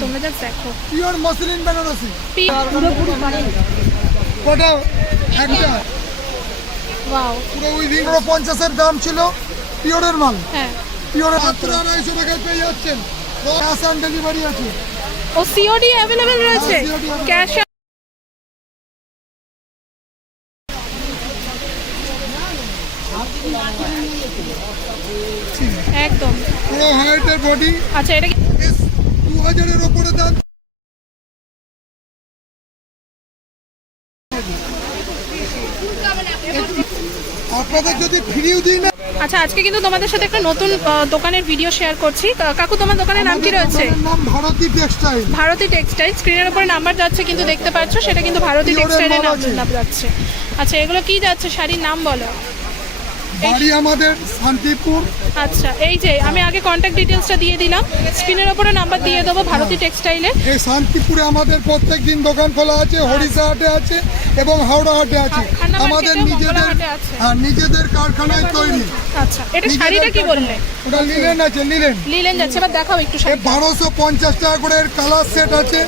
তোমরা জাস্ট দেখো। Pure muslin Banarasi P- পুরোপুরি কটা? একটা। ওয়াও পুরো পুরো পঞ্চাশের দাম ছিল পিওরের মাল। হ্যাঁ। পিওরের মাত্র আড়াইশো টাকায় পেয়ে যাচ্ছেন। ক্যাশ অন ডেলিভারি আছে। ও সিওডি অ্যাভেলেবেল রয়েছে? ক্যাশ একদম। পুরো হাইটের বডি আচ্ছা এটা হাজারের ওপরে দাম আপনাদের যদি ফ্রিও দিই না আচ্ছা আজকে কিন্তু তোমাদের সাথে একটা নতুন দোকানের ভিডিও শেয়ার করছি। কাকু তোমার দোকানের নাম কি রয়েছে? নাম ভারতী টেক্সটাইল। ভারতী টেক্সটাইল। স্ক্রিনের উপরে নাম্বার যাচ্ছে কিন্তু দেখতে পাচ্ছ সেটা কিন্তু ভারতী টেক্সটাইলের। নাম যাচ্ছে। আচ্ছা এগুলো কি যাচ্ছে? শাড়ির নাম বলো। বাড়ি আমাদের শান্তিপুর। আচ্ছা এই যে আমি আগে কন্ট্যাক্ট ডিটেলসটা দিয়ে দিলাম। স্ক্রিনের উপরে নাম্বার দিয়ে দেবো ভারতী টেক্সটাইলে এই শান্তিপুরে আমাদের প্রত্যেক দিন দোকান খোলা আছে হরিষা হাটে আছে এবং হাওড়া হাটে আছে। আর আমাদের নিজেদের হ্যাঁ নিজেদের কারখানায় তৈরি। আচ্ছা এটা শাড়িটা কি। বললে? ওটা লিলেন আছে লিলেন লিলেন যাচ্ছে এবার দেখাও একটু শাড়ি বারোশো পঞ্চাশ টাকা করে এর কালার সেট আছে।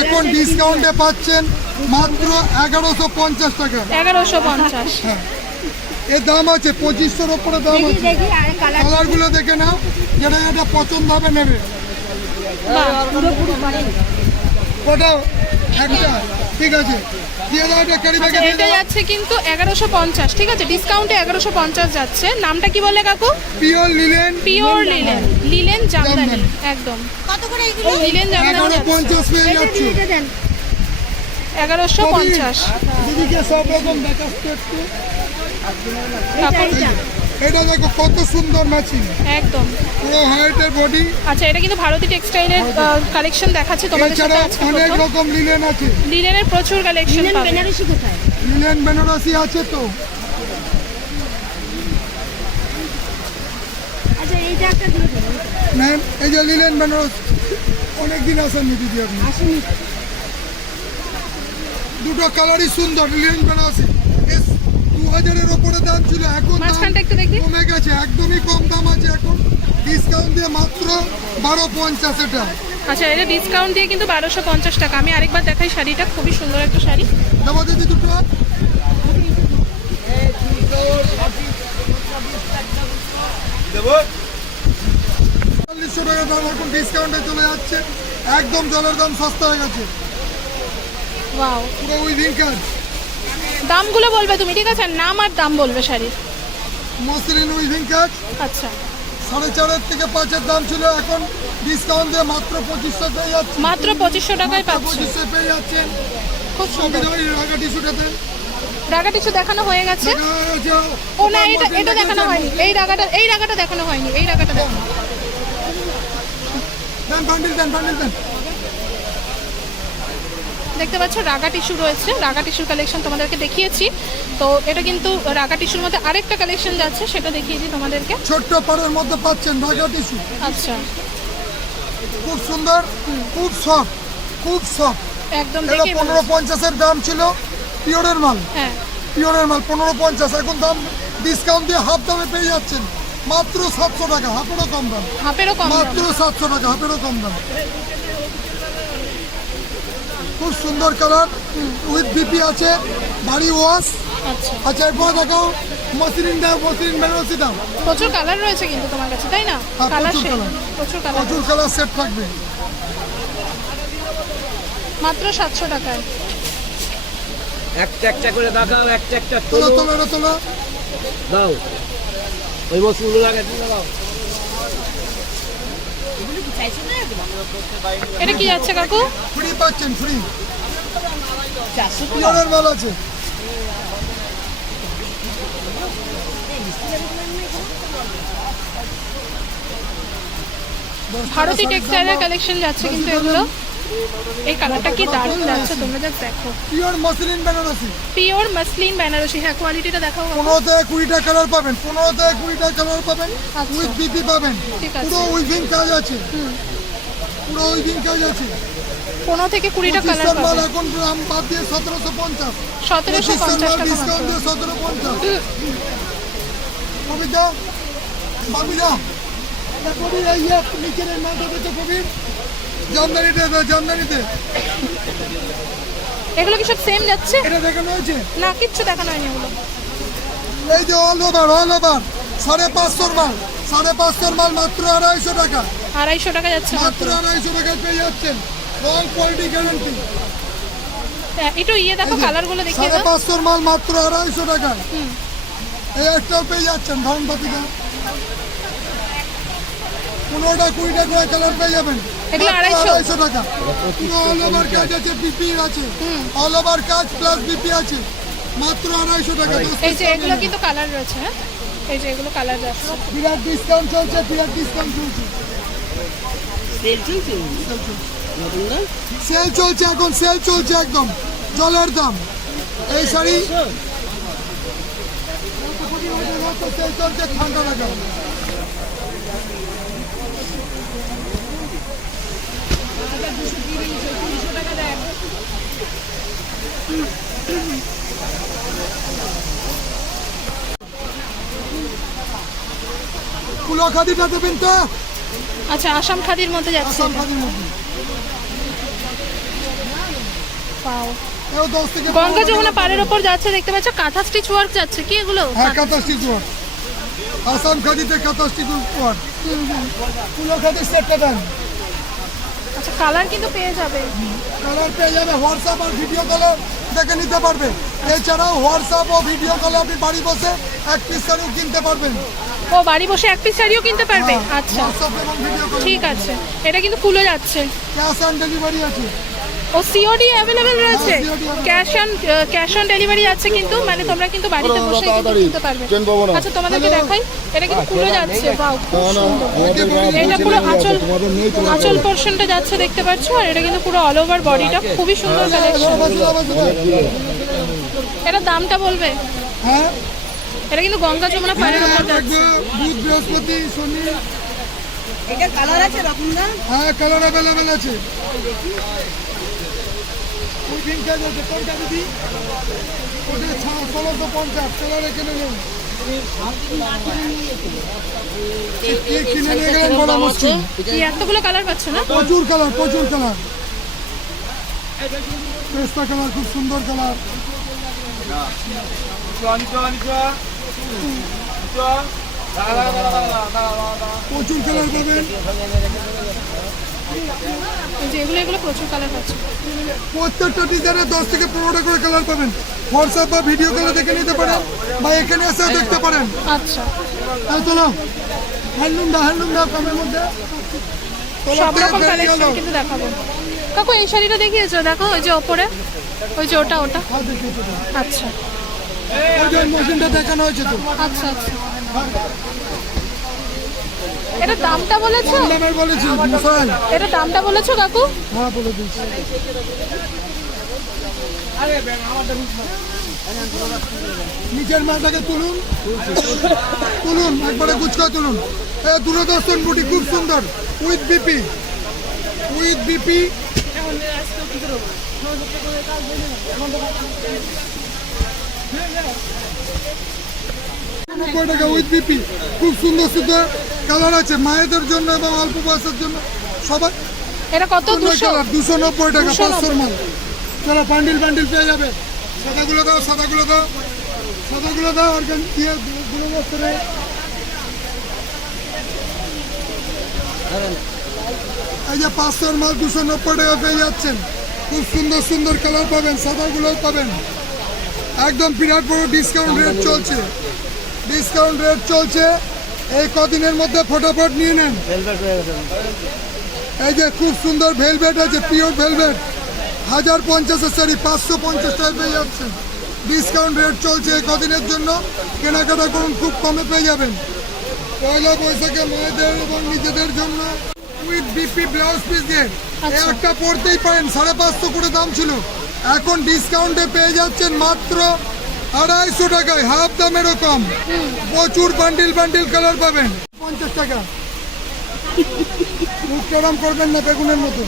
এখন ডিসকাউন্টে পাচ্ছেন মাত্র এগারোশো পঞ্চাশ টাকা। এগারোশো পঞ্চাশ। হ্যাঁ। এর দাম আছে পঁচিশশোর ওপরে দাম আছে। কালারগুলো দেখে নাও যেটা যেটা পছন্দ হবে নেবে। ওটা একটা ঠিক আছে। এটা দাও। যাচ্ছে কিন্তু এগারোশো পঞ্চাশ ঠিক আছে? ডিসকাউন্টে এগারোশো পঞ্চাশ যাচ্ছে। নামটা কি বললে কাকু? Pure linen pure linen linen Jamdani. একদম। কত করে এগুলো? লিলেন জামদানি পঞ্চাশ পেয়ে যাচ্ছে। এগারোশো পঞ্চাশ। সব রকম দেখাচ্ছে। একটু কাকু এটা দেখো কত সুন্দর ম্যাচিং একদম। পুরো হাইটের বডি আচ্ছা এটা কিন্তু ভারতী টেক্সটাইলের কালেকশন দেখাচ্ছে তোমাদের সাথে আজকে অনেক রকম লিলেন আছে। লিলেনের প্রচুর কালেকশন লিলেন বেনারসি কোথায়? লিলেন বেনারসি আছে তো। আচ্ছা এইটা একটা দিয়ে দিন। ম্যাম এই যে লিলেন বেনারসি অনেক দিন আসেননি দিদি আপনি। আসেনি। দুটো কালারই সুন্দর লিলেন বেনারসি। হাজারের ওপরে দাম ছিল এখন কমে গেছে একদমই কম দাম আছে এখন। ডিসকাউন্ট দিয়ে মাত্র বারো পঞ্চাশ এটা আচ্ছা এটা ডিসকাউন্ট দিয়ে কিন্তু বারোশো পঞ্চাশ টাকা। আমি আরেকবার দেখাই শাড়িটা খুবই সুন্দর একটা শাড়ি। দেবো দিদি দুটো। চল্লিশশো টাকা দাম এখন ডিসকাউন্টে চলে যাচ্ছে। একদম জলের দাম সস্তা হয়ে গেছে। পুরো উইভিং কাজ দামগুলো বলবে তুমি ঠিক আছে? নাম আর দাম বলবে শাড়ির। মসলিন উইভিং কাজ আচ্ছা। সাড়ে চারের থেকে পাঁচের দাম ছিল এখন। ডিসকাউন্ট দিয়ে মাত্র পঁচিশশো পেয়ে যাচ্ছে মাত্র পঁচিশশো টাকায় পাচ্ছ পঁচিশশো পেয়ে যাচ্ছেন। খুব সুন্দর। রাগা টিস্যুটাতে রাগা টিস্যু দেখানো হয়ে গেছে। ও না এটা এটা দেখানো হয়নি। এই রাগাটা এই রাগাটা দেখানো হয়নি। এই রাগাটা দেখানো দেন বান্ডিল দেন বান্ডিল দেন। দেখতে পাচ্ছ রাগা টিস্যু রয়েছে। রাগা টিস্যুর কালেকশন তোমাদেরকে দেখিয়েছি। তো এটা কিন্তু রাগা টিস্যুর মধ্যে আরেকটা কালেকশন যাচ্ছে সেটা দেখিয়েছি তোমাদেরকে। ছোট্ট পাড়ের মধ্যে পাচ্ছেন রাগা টিস্যু আচ্ছা। খুব সুন্দর খুব সফট খুব সফট একদম এটা পনেরো পঞ্চাশের দাম ছিল পিওরের মাল। হ্যাঁ। পিওরের মাল পনেরো পঞ্চাশ। এখন দাম ডিসকাউন্ট দিয়ে হাফ দামে পেয়ে যাচ্ছেন। মাত্র সাতশো টাকা হাফেরও কম দাম। হাফেরও কম দাম। মাত্র সাতশো টাকা হাফেরও কম দাম। খুব সুন্দর কালার উইথ বিপি আছে বাড়ি ওয়াশ। আচ্ছা। আচ্ছা এরপর দেখাও মসলিন দাও মসলিন বেনারসি দাও। প্রচুর কালার রয়েছে কিন্তু তোমার কাছে তাই না? হ্যাঁ, কালার প্রচুর কালার। প্রচুর কালার। সেট থাকবে। মাত্র সাতশো টাকায়। একটা একটা করে দেখাও একটা একটা তোলো তোলো। তোলো দাও। ওই মশগুলো লাগে দাও। এটা কি যাচ্ছে কাকু? ফ্রি পাচ্ছেন ফ্রি পিওরের মাল আছে। ভারতী টেক্সটাইলের কালেকশন যাচ্ছে কিন্তু এগুলো। এই কালারটা কি দারুণ যাচ্ছে তোমরা জাস্ট দেখো। Pure muslin Banarasi pure muslin Banarasi হ্যাঁ কোয়ালিটিটা দেখাও। কাকু। পনেরো থেকে কুড়িটা কালার পাবেন পনেরো থেকে কুড়িটা কালার পাবেন আচ্ছা। উইথ বিপি পাবেন। পুরো উইভিং কাজ আছে। পুরো উইভিং কাজ আছে। পনেরো থেকে কুড়িটা কালার পঁচিশশোর মাল এখন দাম বাদ দিয়ে সতেরোশো পঞ্চাশ। সতেরোশো পঁচিশশোর পঞ্চাশ মাল টাকা ডিসকাউন্ট দিয়ে সতেরো পঞ্চাশ। কবিতা কবিতা কবি এই নিচের এই মালটা দেখো কবি জামদানিতে জামদানিতে। এগুলো কি সব সেম যাচ্ছে? এটা দেখানো হয়েছে? না কিচ্ছু দেখানো হয়নি এগুলো। এই যে অল ওভার অল ওভার সাড়ে পাঁচশোর মাল সাড়ে পাঁচশোর মাল মাত্র আড়াইশো টাকা। আড়াইশো টাকা যাচ্ছে মাত্র। আড়াইশো টাকায় পেয়ে যাচ্ছেন। রং কোয়ালিটি গ্যারান্টি একটু ইয়ে দেখো কালারগুলো দেখিয়ে সাড়ে পাঁচশোর মাল মাত্র আড়াইশো টাকা। এই একটাও পেয়ে যাচ্ছেন ধান পাতিটা পনেরোটা কুড়িটা করে কালার পেয়ে যাবেন। এগুলো আড়াইশো? আড়াইশো টাকা। পুরো অল ওভার কাজ আছে বিপি আছে। অল ওভার কাজ প্লাস বিপি আছে। মাত্র আড়াইশো টাকা দশ এই যে এগুলো কিন্তু কালার রয়েছে হ্যাঁ? এই যে এগুলো কালার যাচ্ছে বিরাট ডিসকাউন্ট চলছে বিরাট ডিসকাউন্ট চলছে। সেল চলছে? এখন সেল চলছে একদম। জলের দাম। এই শাড়ি চলছে ঠান্ডা লাগা কুলো খাদিটা দেবেন তো? আচ্ছা আসাম খাদির মধ্যে যাচ্ছে। আসাম খাদির মধ্যে। দশ থেকে গঙ্গা যমুনা পাড়ের ওপর যাচ্ছে দেখতে পাচ্ছ? কাঁথা স্টিচ ওয়ার্ক যাচ্ছে। কি এগুলো? হ্যাঁ কাতা স্টিচ ওয়ার্ক আসাম খাদিতে কাতা স্টিচ ওয়ার্ক কুলো খাদি সেটটা দেন। আচ্ছা কালার কিন্তু পেয়ে যাবে। কালার পেয়ে যাবে হোয়াটসঅ্যাপ আর ভিডিও কলে দেখে নিতে পারবে এছাড়াও হোয়াটসঅ্যাপ ও ভিডিও কলে আপনি বাড়ি বসে এক পিস শাড়িও কিনতে পারবেন। ও বাড়ি বসে এক পিস শাড়িও কিনতে পারবে? আচ্ছা। ভিডিও কলে ঠিক আছে। এটা কিন্তু খুলে যাচ্ছে। ক্যাশ অন ডেলিভারি আছে। ও সিওডি অ্যাভেলেবেল রয়েছে? হ্যাঁ। Cash on cash on delivery আছে কিন্তু মানে তোমরা কিন্তু বাড়িতে বসে কিন্তু পারবে। ট্রেন পাবো না। আচ্ছা তোমাদেরকে দেখাই এটা কিন্তু যাচ্ছে না, সুন্দর। আমাদের গা এটা পুরো আঁচল আঁচল পোর্শনটা যাচ্ছে দেখতে পাচ্ছ আর এটা কিন্তু পুরো অল ওভার বডিটা খুবই সুন্দর কালেকশন এটা দামটা বলবে? হ্যাঁ। এটা কিন্তু গঙ্গা যমুনা পাড়ের ওপর যাচ্ছে। বুধ বৃহস্পতি শনি। এটা কালার আছে রকম না? হ্যাঁ কালার অ্যাভেলেবেল আছে। ওই দিনটা আছে কোনটা দিদি? ওটা ষোলোশো পঞ্চাশ কালার এখানে নেই কে কিনে নিয়ে গেলেন বড় মুশকিল। কি এতগুলো কালার পাচ্ছ না? প্রচুর কালার প্রচুর কালার পেস্তা কালার খুব সুন্দর কালার প্রচুর কালার পাবেন। যে এগুলো এগুলো প্রচুর কালার পাচ্ছ। প্রত্যেকটা ডিজাইনে দশ থেকে পনেরোটা করে কালার পাবেন। হোয়াটসঅ্যাপ বা ভিডিও কলে দেখে নিতে পারেন বা এখানে এসেও দেখতে পারেন। আচ্ছা। হ্যাঁ চলো। হ্যান্ডলুমটা হ্যান্ডলুমটা কমের মধ্যে। সব রকম কালেকশন কিন্তু দেখাবো। কাকু এই শাড়িটা দেখিয়েছো? দেখো ওই যে ওপরে। ওই যে ওটা ওটা। হ্যাঁ। আচ্ছা। ওই যে মেশিনটা দেখানো হয়েছে তো। আচ্ছা আচ্ছা। এটা দামটা বলেছ? দামের বলেছি মশাই এটা দামটা বলেছ কাকু? হ্যাঁ বলে দিচ্ছি নিচের মালটাকে তুলুন। তুলুন একবারে গুচকা তুলুন। দূরদর্শন বুটি খুব সুন্দর। With B P. With B P. নব্বই টাকা উইথ বিপি খুব সুন্দর সুন্দর কালার আছে মায়েদের জন্য এবং অল্প বয়সের জন্য। সবাই? এটা কত? দুশো? নব্বই টাকা পাঁচশোর মাল চলো বান্ডিল বান্ডিল পেয়ে যাবে। সাদাগুলো দাও সাদাগুলো দাও। সাদাগুলো দাও আর দিয়ে গুলো বস্ত্রে এই যে পাঁচশোর মাল দুশো নব্বই টাকা পেয়ে যাচ্ছেন। খুব সুন্দর সুন্দর কালার পাবেন সাদাগুলো পাবেন। একদম বিরাট বড় ডিসকাউন্ট রেট চলছে। ডিসকাউন্ট রেট চলছে। এই কদিনের মধ্যে ফটাফট নিয়ে নেন। এই যে খুব সুন্দর ভেলভেট আছে পিওর ভেলভেট হাজার পঞ্চাশের শাড়ি পাঁচশো পঞ্চাশ টাকা পেয়ে যাচ্ছেন। ডিসকাউন্ট রেট চলছে এই কদিনের জন্য। কেনাকাটা করুন খুব কমে পেয়ে যাবেন। পয়লা বৈশাখে মেয়েদের এবং নিজেদের জন্য উইথ বিপি ব্লাউজ পিস দিয়ে একটা পড়তেই পারেন সাড়ে পাঁচশো করে দাম ছিল। এখন ডিসকাউন্টে পেয়ে যাচ্ছেন মাত্র আড়াইশো টাকায় হাফ দামেরও কম। প্রচুর বান্ডিল বান্ডিল কালার পাবেন। পঞ্চাশ টাকা। মুখ কেরাম করবেন না বেগুনের মতো।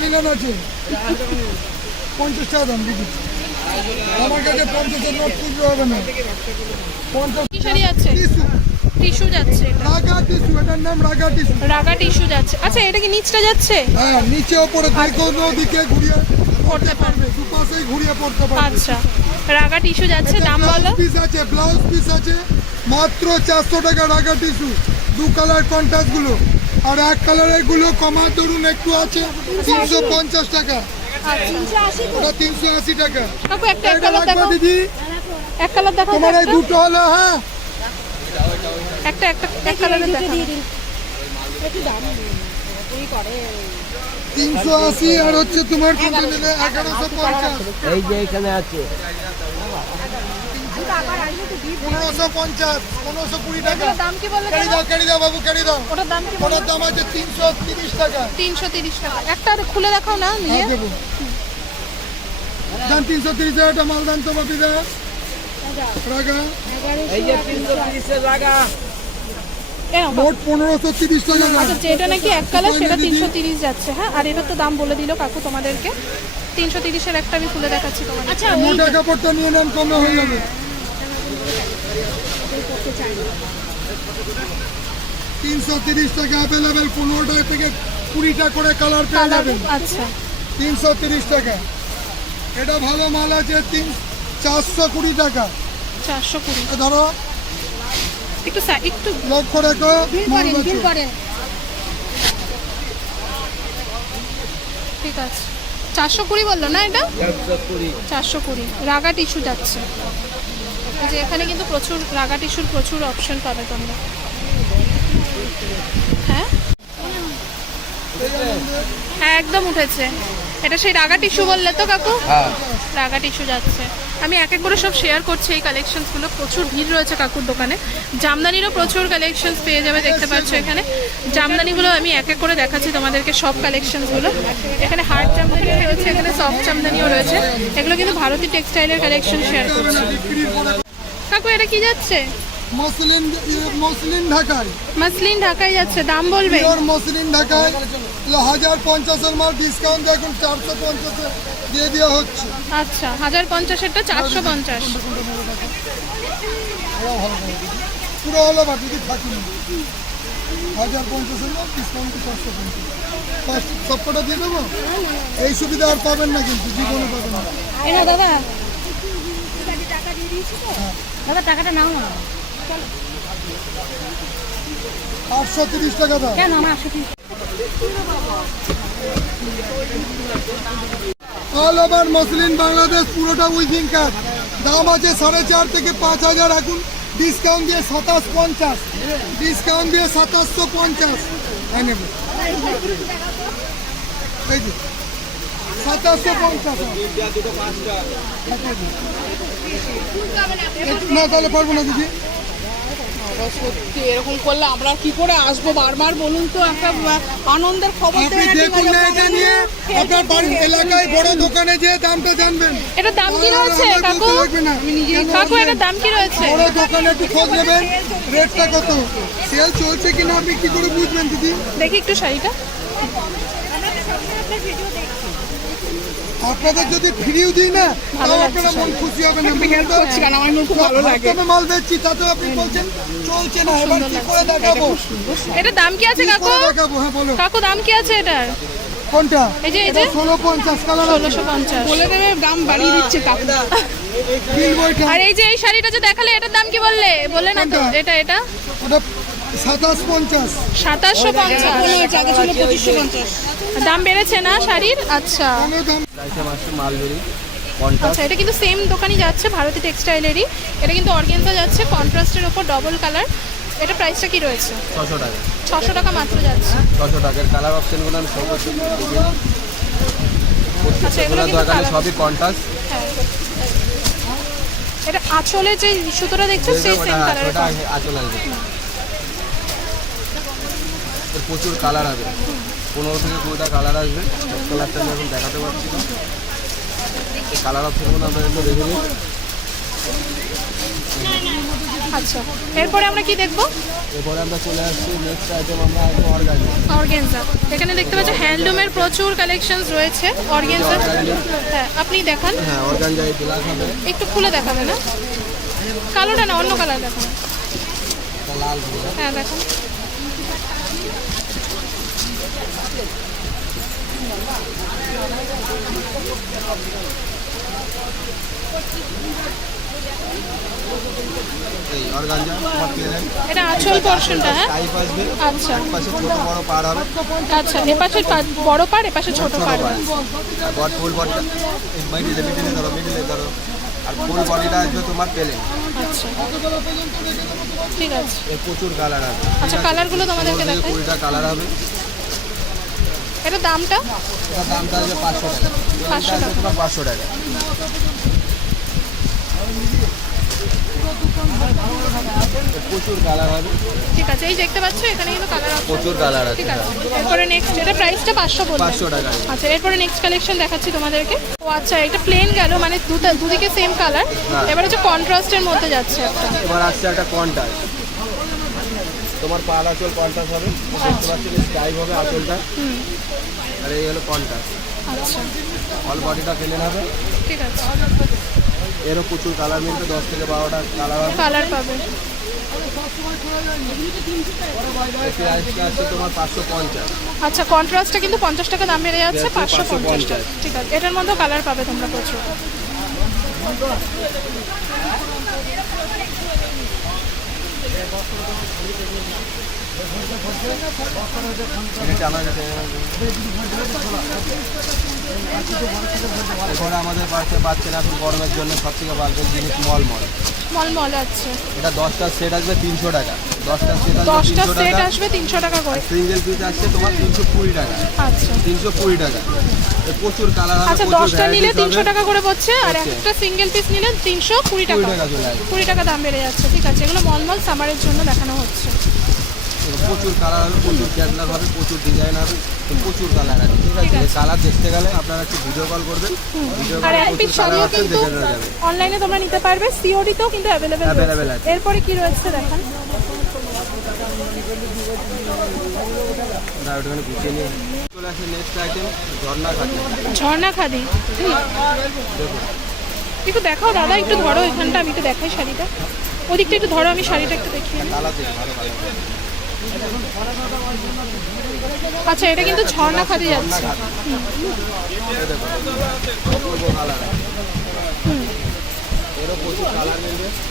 লিনন আছে। পঞ্চাশ টাকা দাম দিদি আমার কাছে পঞ্চাশের নোট খুঁজতে হবে না। পঞ্চাশ টিস্যু। যাচ্ছে। এটা রাগা টিস্যু এটার নাম রাগা টিস্যু। রাগা টিস্যু যাচ্ছে। আচ্ছা এটা কি নিচটা যাচ্ছে? হ্যাঁ নিচে ওপরে যে কোনো দিকে ঘুরিয়ে পড়তে পারবে। দুপাশেই ঘুরিয়ে পড়তে পারবে। আচ্ছা। রাগা টিস্যু যাচ্ছে দাম বলো। পিস আছে ব্লাউজ পিস আছে। মাত্র চারশো টাকা রাগা টিস্যু দু কালার কন্ট্রাস্টগুলো। আর এক কালারেরগুলো কমা ধরুন একটু আছে তিনশো পঞ্চাশ টাকা। ওটা তিনশো আশি টাকা। কাকু একটা এক কালার লাগবে দেখো। দিদি। এক কালার দেখো তোমার এই দুটো হলো হ্যাঁ। একটা একটা এক কালারের দেখো তিনশো আশি আর হচ্ছে তোমার এগারোশো পঞ্চাশ। এই যে এখানে আছে। পনেরোশো পঞ্চাশ পনেরোশো কুড়ি টাকা। দাম কি বলে ক্যারি দাও বাবু ক্যারি দাও। ওটার দাম কি ওটার দাম আছে তিনশো তিরিশ টাকা। তিনশো তিরিশ টাকা। একটা আর খুলে দেখাও না নিয়ে। হ্যাঁ দাম তিনশো তিরিশ টাকা মাল দাম তো বাপি দা রাগা। এই যে তিনশো তিরিশের নাও, মোট পনেরোশো তিরিশ। আচ্ছা যেটা নাকি এক কালার সেটা তিনশো তিরিশ যাচ্ছে হ্যাঁ? আর এটা তো দাম বলে দিল কাকু তোমাদেরকে। তিনশো তিরিশের একটা আমি খুলে দেখাচ্ছি তোমাদের আচ্ছা মোটা কাপড়টা নিয়ে নাম কমে হয়ে যাবে। তিনশো তিরিশ টাকা অ্যাভেলেবেল পনেরোটা থেকে কুড়িটা করে কালার পেয়ে যাবেন। আচ্ছা। তিনশো তিরিশ টাকা। এটা ভালো মাল আছে তিন চারশো কুড়ি টাকা। চারশো কুড়ি। ধরো একটু একটু লক্ষ্য রেখো। ঠিক আছে। চারশো কুড়ি বলল না এটা? চারশো কুড়ি। রাগা টিস্যু যাচ্ছে। যে এখানে কিন্তু প্রচুর রাগা টিস্যুর প্রচুর অপশন পাবে তোমরা। হ্যাঁ? হ্যাঁ একদম উঠেছে। এটা সেই রাগা টিস্যু বললে তো কাকু? হ্যাঁ। রাগা টিস্যু যাচ্ছে। আমি এক এক করে সব শেয়ার করছি এই কালেকশনসগুলো প্রচুর ভিড় রয়েছে কাকুর দোকানে। জামদানিরও প্রচুর কালেকশনস পেয়ে যাবে দেখতে পাচ্ছ এখানে। জামদানিগুলো আমি এক এক করে দেখাচ্ছি তোমাদেরকে সব কালেকশনসগুলো এখানে হার্ড জামদানি রয়েছে এখানে সফট জামদানিও রয়েছে। এগুলো কিন্তু ভারতী টেক্সটাইলের কালেকশন শেয়ার করছি। কাকু এটা কি যাচ্ছে? মসলিন মসলিন ঢাকায়। মাসলিন ঢাকায় যাচ্ছে দাম বলবে। পিওর মসলিন ঢাকায়। হাজার পঞ্চাশের মাল ডিসকাউন্ট এখন দিয়ে দেওয়া হচ্ছে। আচ্ছা হাজার পঞ্চাশেরটা চারশো পঞ্চাশ। পুরো হলো বা যদি থাকিনি হাজার পঞ্চাশের মাল ডিসকাউন্ট চারশো পঞ্চাশ। পাঁচ সবকটা দিয়ে দেবো? এই সুবিধা আর পাবেন না কিন্তু জীবনে পাবেন না। এই না দাদা দাদা টাকাটা নাও না। আটশো তিরিশ টাকা দাম। কেন আমার আসো অল ওভার মসলিন বাংলাদেশ পুরোটা উইথিং কাজ দাম আছে সাড়ে চার থেকে পাঁচ হাজার এখন ডিসকাউন্ট দিয়ে সাতাশ পঞ্চাশ। ডিসকাউন্ট দিয়ে সাতাশশো পঞ্চাশ। হ্যাঁ সাতাশশো পঞ্চাশ। না তাহলে পারব না দিদি। সত্যি এরকম করলে আমরা কি করে আসব? বারবার বলুন তো একটা আনন্দের খবর আপনি দেখুন না এটা নিয়ে আপনার বাড়ির এলাকায় বড় দোকানে যেয়ে দামটা জানবেন। এটার দাম কি রয়েছে কাকু? কাকু? এটার দাম কি রয়েছে? বড় দোকানে একটু খোঁজ নেবেন রেটটা কত? সেল চলছে কিনা আপনি কি করে বুঝবেন দিদি? দেখি একটু শাড়িটা। আপনাদের যদি ফ্রিও দিই না তাও আপনারা মন খুশি হবেন না। করছি কারণ আমার খুব ভালো লাগে। প্রথমে মাল বেচছি তাতেও আপনি বলছেন চলছে না এবার কি করে দেখাবো? এটার দাম কি আছে কাকু? দেখাবো? হ্যাঁ বলো। কাকু দাম কি আছে এটার? কোনটা? এই যে এই এটা যে। ষোলো পঞ্চাশ কালার ষোলোশো পঞ্চাশ। বলে দেবে দাম বাড়িয়ে দিচ্ছে কাকু। আর এই যে এই শাড়িটা যে দেখালে এটার দাম কি বললে? বললে না তো এটা এটা? সাতাশশো পঞ্চাশ। দাম বেড়েছে না শাড়ির? আচ্ছা। আচ্ছা এটা কিন্তু সেম দোকানই যাচ্ছে ভারতী টেক্সটাইলেরই। এটা কিন্তু অর্গেন্সা যাচ্ছে কন্ট্রাস্টের ওপর ডবল কালার এটা প্রাইসটা কি রয়েছে? ছশো টাকা। ছশো টাকা মাত্র যাচ্ছে। ছশো টাকার কালার অপশনগুলো আমি সব আচ্ছা এগুলো সবই কন্টাস্ট হ্যাঁ। এটা আঁচলে যে সুতোটা দেখছ সেই সেম আসবে এর প্রচুর কালার আসবে। পনেরো থেকে কুড়িটা কালার আসবে। কালারটা আমি এখন দেখাতে পারছি না। কালার অপশনগুলো আমরা একটু দেখে নিই। আচ্ছা এরপরে আমরা কি দেখব? এরপরে আমরা চলে আসছি নেক্সট আইটেম আমরা আসব অর্গানি অর্গেনজা এখানে দেখতে পাচ্ছ হ্যান্ডলুমের প্রচুর কালেকশনস রয়েছে। অর্গেনজা হ্যাঁ আপনি দেখান। হ্যাঁ ব্ল্যাক হবে। একটু খুলে দেখাবে না? কালোটা না অন্য কালার দেখানো। লাল হ্যাঁ দেখো এই অর্গানজা এটা আঁচল পোর্শনটা হ্যাঁ? আচ্ছা। পাশে ছোট বড় পার হবে। আচ্ছা এপাশে বড় পাড় এপাশে ছোট ছোট পাড়। বট ফুল বটটা এই মিডিলে মিডিলে ধরো মিডিলে ধরো। আর ফুল বডিটা আসবে তোমার পেলেন আচ্ছা। ঠিক আছে। প্রচুর কালার আছে। আচ্ছা কালারগুলো তোমাদেরকে দেখাই। কুড়িটা কালার হবে। এটা দামটা? দামটা পাঁচশো টাকা। পাঁচশো টাকা। পাঁচশো টাকা। প্রচুর কালার হবে ঠিক আছে এই দেখতে পাচ্ছ এখানে কিন্তু কালার আছে। প্রচুর কালার আছে ঠিক আছে। এরপরে নেক্সট এটা প্রাইসটা পাঁচশো বললাম পাঁচশো টাকা। আচ্ছা এরপরে নেক্সট কালেকশন দেখাচ্ছি তোমাদেরকে। ও আচ্ছা এটা প্লেন গেল মানে দুটা দুদিকে সেম কালার হ্যাঁ। এবার হচ্ছে কন্ট্রাস্টের মধ্যে যাচ্ছে একটা। এবার আসছে একটা কন্টাস তোমার পাল আঁচল কন্টাস হবে। দেখতে পাচ্ছেন স্টাইপ হবে আঁচলটা। আর এই হলো কন্টাস আচ্ছা। অল বডিটা প্লেন হবে। ঠিক আছে। এরও প্রচুর কালার মিলবে দশ থেকে বারোটা কালার কালার পাবে। আচ্ছা কন্ট্রাস্টটা কিন্তু পঞ্চাশ টাকা দাম বেড়ে যাচ্ছে পাঁচশো পঞ্চাশ টাকা। ঠিক আছে এটার মধ্যেও কালার পাবে তোমরা প্রচুর। এরপরে আমাদের পাশে পাচ্ছেন এখন গরমের জন্য সব থেকে বাড়বে জিনিস মল মল মল মল আছে এটা দশটা সেট আসবে তিনশো টাকা। দশটা সেট দশটা সেট আসবে তিনশো টাকা করে। সিঙ্গেল পিস আসছে তোমার তিনশো কুড়ি টাকা। আচ্ছা। তিনশো কুড়ি টাকা। প্রচুর কালার আচ্ছা দশটা নিলে তিনশো টাকা করে পড়ছে আর একটা সিঙ্গেল পিস নিলে তিনশো কুড়ি টাকা। কুড়ি টাকা দাম বেড়ে যাচ্ছে ঠিক আছে। এগুলো মলমল সামারের জন্য দেখানো হচ্ছে। প্রচুর কালার হবে প্রচুর ক্যাটলগ হবে প্রচুর ডিজাইন হবে প্রচুর কালার আছে। ঠিক আছে। কালার দেখতে গেলে আপনারা একটু ভিডিও কল করবেন। ভিডিও এক প্রচুর কালার শাড়িও আছে কিন্তু দেখে নেওয়া যাবে। অনলাইনে তোমরা নিতে পারবে সিওডিতেও কিন্তু অ্যাভেলেবেল আছে। এরপরে কি রয়েছে দেখান। চলে আসে নেক্সট আইটেম ঝর্ণা ঝর্ণা খাদি হুম। একটু দেখাও দাদা একটু ধরো এখানটা আমি একটু দেখাই শাড়িটা। ওদিকটা একটু ধরো আমি শাড়িটা একটু দেখিয়ে আচ্ছা এটা কিন্তু ঝর্ণা ঝর্ণা যাচ্ছে।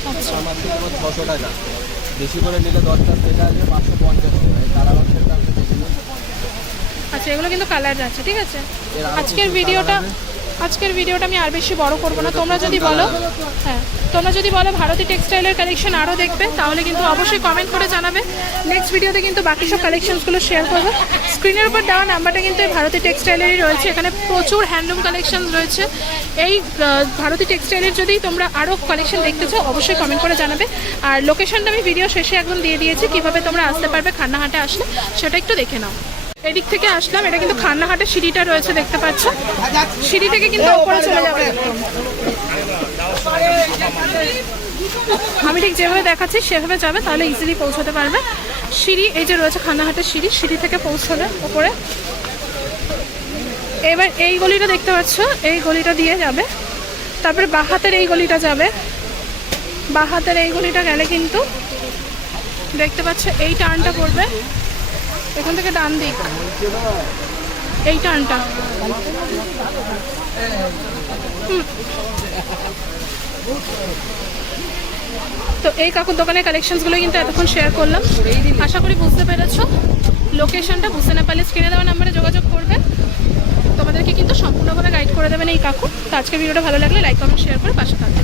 আচ্ছা ছশো টাকা। বেশি করে নিলে দশটা সেটা আসবে পাঁচশো পঞ্চাশ টাকা। কালার আচ্ছা এগুলো কিন্তু কালার যাচ্ছে ঠিক আছে? আজকের ভিডিওটা। আজকের ভিডিওটা আমি আর বেশি বড় করব না। তোমরা যদি বলো হ্যাঁ তোমরা যদি বলো ভারতী টেক্সটাইলের কালেকশন আরও দেখবে, তাহলে কিন্তু অবশ্যই কমেন্ট করে জানাবে। নেক্সট ভিডিওতে কিন্তু বাকি সব কালেকশনসগুলো শেয়ার করব। স্ক্রিনের উপর দেওয়া নাম্বারটা কিন্তু এই ভারতী টেক্সটাইলেরই রয়েছে। এখানে প্রচুর হ্যান্ডলুম কালেকশন রয়েছে। এই ভারতী টেক্সটাইলের যদি তোমরা আরও কালেকশন দেখতে চাও, অবশ্যই কমেন্ট করে জানাবে। আর লোকেশনটা আমি ভিডিও শেষে একদম দিয়ে দিয়েছি। কীভাবে তোমরা আসতে পারবে, খান্নাহাটে আসলে, সেটা একটু দেখে নাও। এদিক থেকে আসলাম, এটা কিন্তু খান্নাহাটের সিঁড়িটা রয়েছে, দেখতে পাচ্ছ। সিঁড়ি থেকে কিন্তু ওপরে চলে যাবে। আমি ঠিক যেভাবে দেখাচ্ছি, সেভাবে যাবে, তাহলে ইজিলি পৌঁছাতে পারবে। সিঁড়ি, এই যে রয়েছে খান্নাহাটের সিঁড়ি সিঁড়ি থেকে পৌঁছবে ওপরে। এবার এই গলিটা দেখতে পাচ্ছ, এই গলিটা দিয়ে যাবে। তারপরে বাহাতের এই গলিটা যাবে। বাহাতের এই গলিটা গেলে কিন্তু দেখতে পাচ্ছ, এই টার্নটা পড়বে। এখান থেকে ডান দিক। এই টার্নটা হুম। তো এই কাকুর দোকানের কালেকশনসগুলো কিন্তু এতক্ষণ শেয়ার করলাম। আশা করি বুঝতে পেরেছ। লোকেশনটা বুঝতে না পারলে স্ক্রিনে দেওয়া নাম্বারে যোগাযোগ করবে। তোমাদেরকে কিন্তু সম্পূর্ণভাবে গাইড করে দেবেন এই কাকু। তো আজকের ভিডিওটা ভালো লাগলে লাইক কমেন্ট শেয়ার করে পাশে থাকবে।